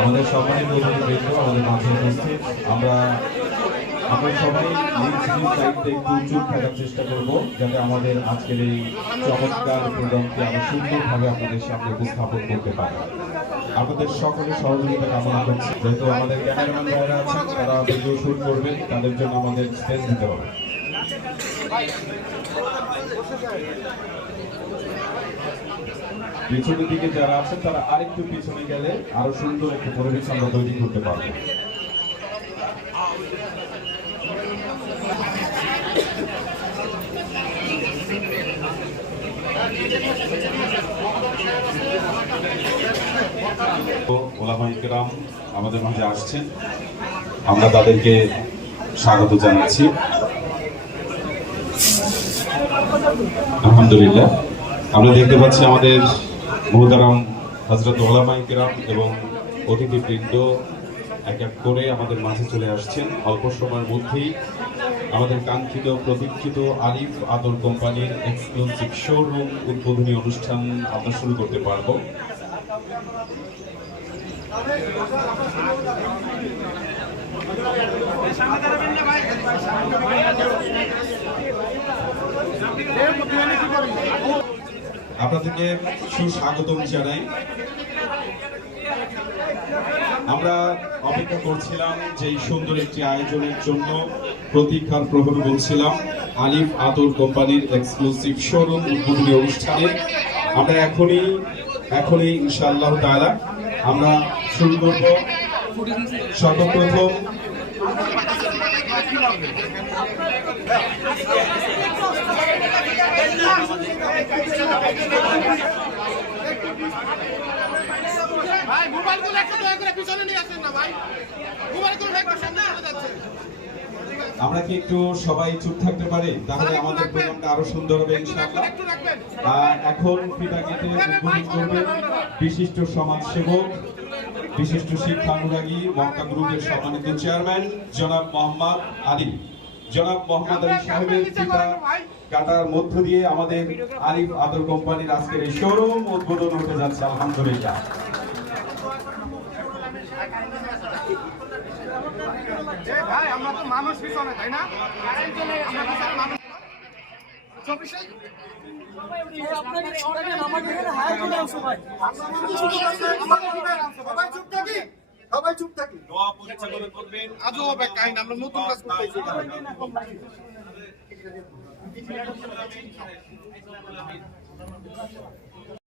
আমাদের সম্মানিত অতিথিবৃন্দ আমাদের মাঝে উপস্থিত, আমরা সবাই নিজ নিজ দায়িত্বে একটু চুপ থাকার চেষ্টা করব, যাতে আমাদের আজকের এই চমৎকার প্রোগ্রামকে আমরা সুন্দরভাবে আপনাদের সামনে উপস্থাপন করতে পারি। আপনাদের সকলের সহযোগিতা কামনা করছি। যেহেতু আমাদের ক্যামেরাম্যান ভাইরা আছেন, তারা ভিডিও শুট করবেন, তাদের জন্য আমাদের স্পেস দিতে হবে। পিছনের দিকে যারা আছেন তারা আরেকটু পিছনে গেলে আরো সুন্দর একটা পরিবেশ আমরা তৈরি করতে পারবো। ওলামায়ে কেরাম আমাদের মাঝে আসছেন, আমরা তাদেরকে স্বাগত জানাচ্ছি। আলহামদুলিল্লাহ, আমরা দেখতে পাচ্ছি আমাদের মুহতারাম হযরত ওলামায়ে কেরাম এবং অতিথিবৃন্দ এক এক করে আমাদের মাঝে চলে আসছেন। অল্প সময়ের মধ্যেই আমাদের কাঙ্ক্ষিত প্রতীক্ষিত আলিফ আদর কোম্পানির এক্সক্লুসিভ শোরুম উদ্বোধনী অনুষ্ঠান আমরা শুরু করতে পারবো। আপনাদেরকে সুস্বাগতম জানাই। আমরা অপেক্ষা করছিলাম যে এই সুন্দর একটি আয়োজনের জন্য, প্রতীক্ষার প্রহর বলছিলাম আলিফ আদর কোম্পানির এক্সক্লুসিভ শোরুম উদ্বোধনী অনুষ্ঠানে। আমরা এখনই ইনশাআল্লাহ তাআলা আমরা শুরু করব। সর্বপ্রথম ভাই মোবাইলগুলো একটু দয়া করে পিছনে নিয়ে আসেন না ভাই, মোবাইলগুলো একটু সামনে চলে যাচ্ছে। আমরা কি একটু সবাই চুপ থাকতে পারি, তাহলে আমাদের প্রোগ্রামটা আরো সুন্দর হবে ইনশাআল্লাহ। এখন ফিতাকেতে উদ্বোধন করবেন বিশিষ্ট সমাজসেবক, বিশিষ্ট শিক্ষানুরাগী মক্কা গ্রুপের সম্মানিত চেয়ারম্যান জনাব মোহাম্মদ আলী। জনাব মোহাম্মদ আলী সাহেবের ফিতা কাটার মধ্য দিয়ে আমাদের আলিফ আদর কোম্পানির আজকের এই শোরুম উদ্বোধন হতে যাচ্ছে। আলহামদুলিল্লাহ। ভাই আমরা তো মানুষ পিছনে, তাই না? আমরা পিছনে মানুষ। সবাই চুপ থাকি। দোয়া পরিচালনা করবেন। আজও হবে কাহিনী, আমরা নতুন কাজ করতেছি।